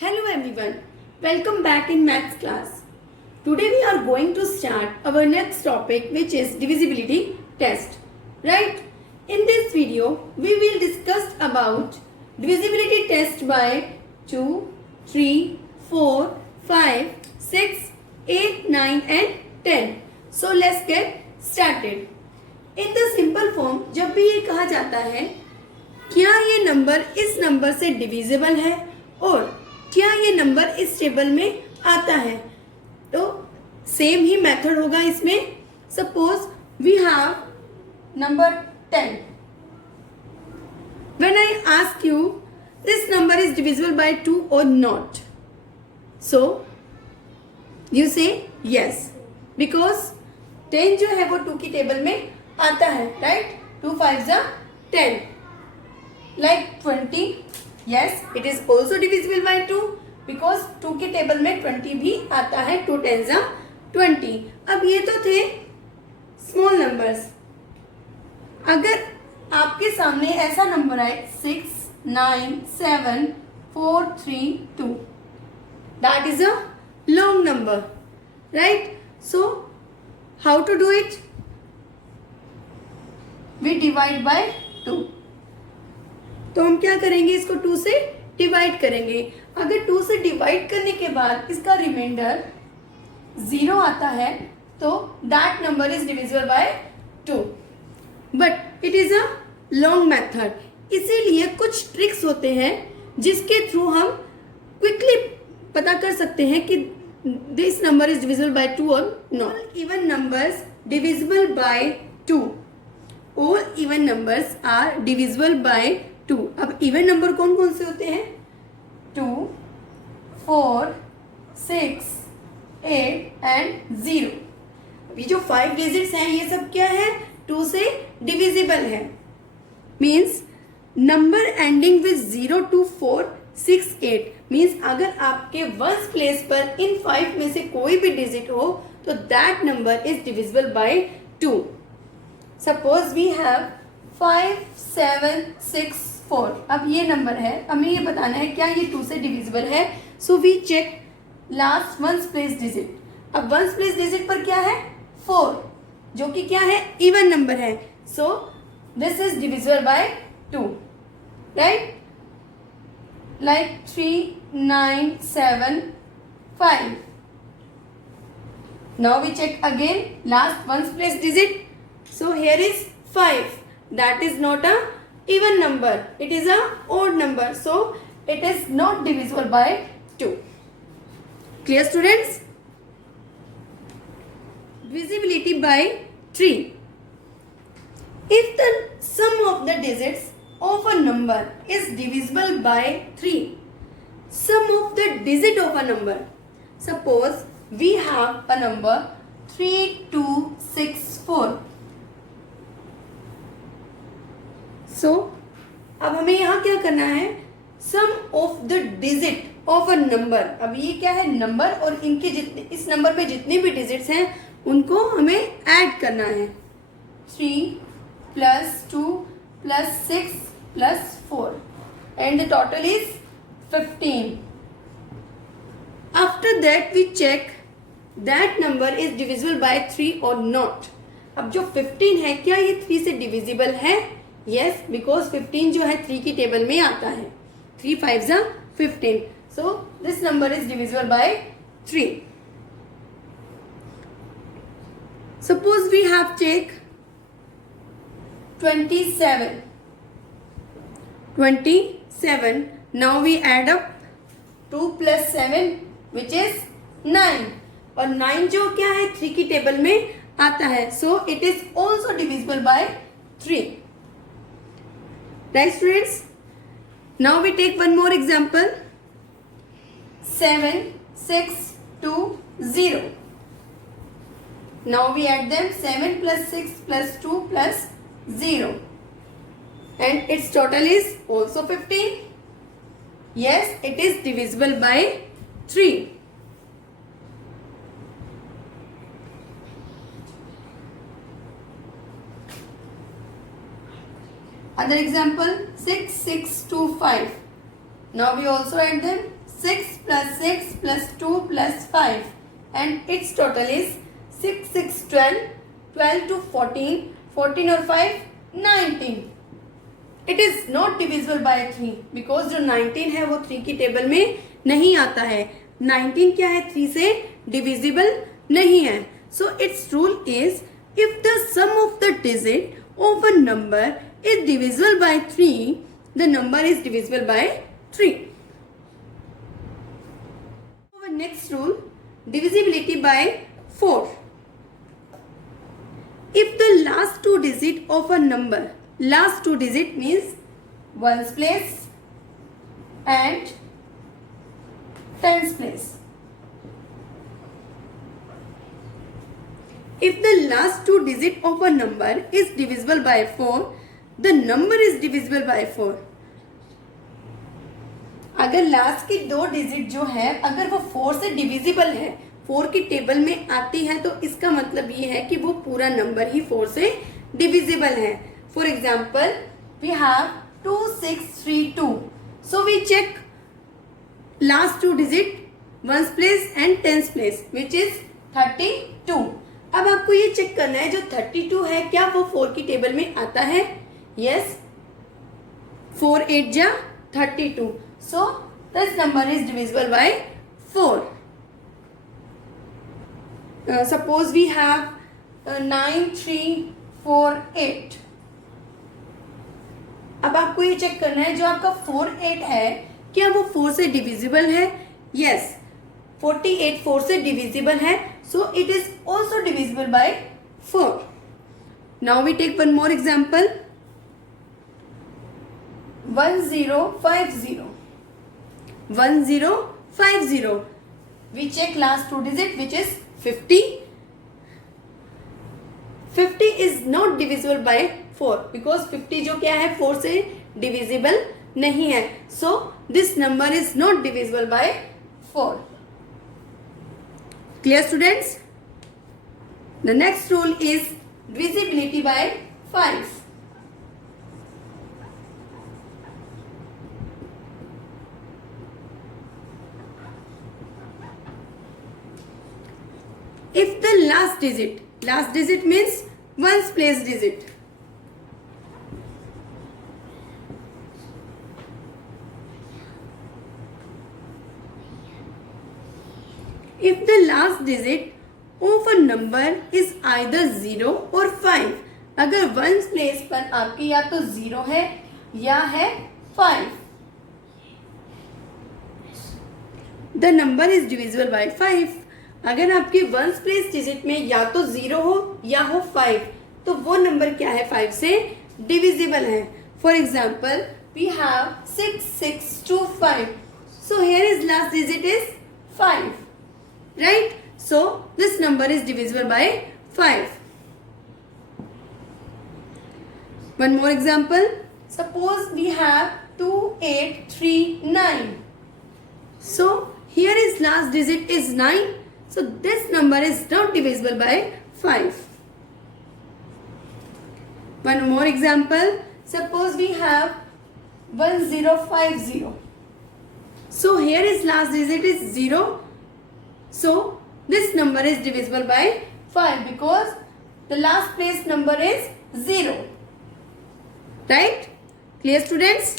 Hello everyone, welcome back in maths class. Today we are going to start our next topic, which is divisibility test. Right? In this video, we will discuss about divisibility test by 2, 3, 4, 5, 6, 8, 9 and 10. So let's get started. In the simple form, जब भी ये कहा जाता है क्या ये नंबर इस नंबर से डिविजिबल है और क्या ये नंबर इस टेबल में आता है, तो सेम ही मेथड होगा इसमें. Suppose we have number 10. When I ask you this number is divisible by 2 और not, so you say yes, because 10 जो है वो 2 की टेबल में आता है. राइट? 2 5 10. Like 20, yes, it is also divisible by 2 because 2 के टेबल में 20 भी आता है. 2 10 20. अब ये तो थे स्मॉल नंबर्स. अगर आपके सामने ऐसा नंबर आए 6 9 7 4 3 2, that is a long number, right? So how to do it? We divide by 2. तो हम क्या करेंगे, इसको 2 से डिवाइड करेंगे. अगर 2 से डिवाइड करने के बाद इसका रिमाइंडर 0 आता है तो that number is divisible by 2. But it is a long method, इसीलिए कुछ ट्रिक्स होते हैं जिसके थ्रू हम क्विकली पता कर सकते हैं कि this number is divisible by 2 और not. Even numbers divisible by 2. All even numbers are divisible by 2. अब इवन नंबर कौन कौन से होते हैं? 2, 4, 6, 8 एंड 0. ये जो 5 डिजिट्स हैं ये सब क्या है? 2 से डिविजिबल है. मीन्स नंबर एंडिंग विद 0 2 4 6 8 मीन्स अगर आपके वंस प्लेस पर इन 5 में से कोई भी डिजिट हो तो that number is divisible by 2. Suppose we have 5 7 6 4. अब ये नंबर है, हमें ये बताना है क्या ये 2 से डिविजिबल है. So we check last ones place digit. अब वंस प्लेस डिजिट पर क्या है? 4, जो कि क्या है? इवन नंबर है. So this is divisible by 2. Right? Like 3 9 7 5. Now we check again last ones place digit. So here is 5. That is not a even number, it is a odd number, so it is not divisible by 2. Clear students? Divisibility by 3. If the sum of the digits of a number is divisible by 3, sum of the digit of a number, suppose we have a number 3264. So अब हमें यहाँ क्या करना है? Sum of the digit of a number. अब ये क्या है? नंबर, और इनके जितने इस नंबर में जितने भी डिजिट्स हैं उनको हमें ऐड करना है. 3 plus 2 plus 6 plus 4 and the total is 15. After that we check that number is divisible by 3 और नॉट. अब जो 15 है क्या ये 3 से डिविजिबल है? Yes, because 15 जो है 3 की टेबल में आता है. 3 5 15. So this number is divisible by 3. Suppose we have take 27. 27. Now we add up 2 plus 7 which is 9. और 9 जो क्या है 3 की टेबल में आता है. So it is also divisible by 3. Right students? Now we take one more example. 7 6 2 0. Now we add them. 7 plus 6 plus 2 plus 0 and its total is also 15. Yes, it is divisible by 3. Other example 6 6 2 5. Now we also add them. 6 plus 6 plus 2 plus 5 and its total is 6, 6, 12, 12 to 14, 14 और 5, 19. It is not divisible by 3 because जो 19 है वो 3 की टेबल में नहीं आता है. 19 क्या है? 3 से divisible नहीं है. So its rule is if the sum of the digit of a number is divisible by 3, the number is divisible by 3. Our next rule, divisibility by 4. If the last two digit of a number, last two digit means ones place and tens place. If the last two digit of a number is divisible by 4, the number is divisible by 4. अगर लास्ट की दो डिजिट जो है अगर वो 4 से divisible है, 4 की टेबल में आती है, तो इसका मतलब ये है कि वो पूरा नंबर ही 4 से डिविजिबल है. For example we have 2, 6, 3, 2. So we check last two digit ones place and tens place which is 32. अब आपको ये चेक करना है जो 32 है क्या वो 4 की टेबल में आता है? यस. 4 8 जा 32. So this number is divisible by 4. Suppose we have 9, 3, 4, 8. अब आपको ये चेक करना है जो आपका 4, 8 है क्या वो 4 से डिविजिबल है? यस. 48 4 से डिविजिबल है. So it is also divisible by 4. Now we take one more example. 1050. 1050. We check last two digit which is 50. 50 is not divisible by 4 because 50 जो क्या है 4 से divisible नहीं है. So this number is not divisible by 4. Clear students? The next rule is divisibility by 5. If the last digit means ones place digit. If the last digit of a number is either 0 or 5, अगर ones place पर आपकी या तो 0 है या है 5, the number is divisible by 5. अगर आपकी वंस प्लेस डिजिट में या तो 0 हो या हो 5, तो वो नंबर क्या है 5 से डिविजिबल है. For example we have 6, 6, 2, 5. So here is last digit is 5, right? So this number is divisible by 5. One more example. Suppose we have 2, 8, 3, 9. So here is last digit is 9. So this number is not divisible by 5. One more example. Suppose we have 1050. So here is last digit is 0. So this number is divisible by 5 because the last place number is 0. Right? Clear students?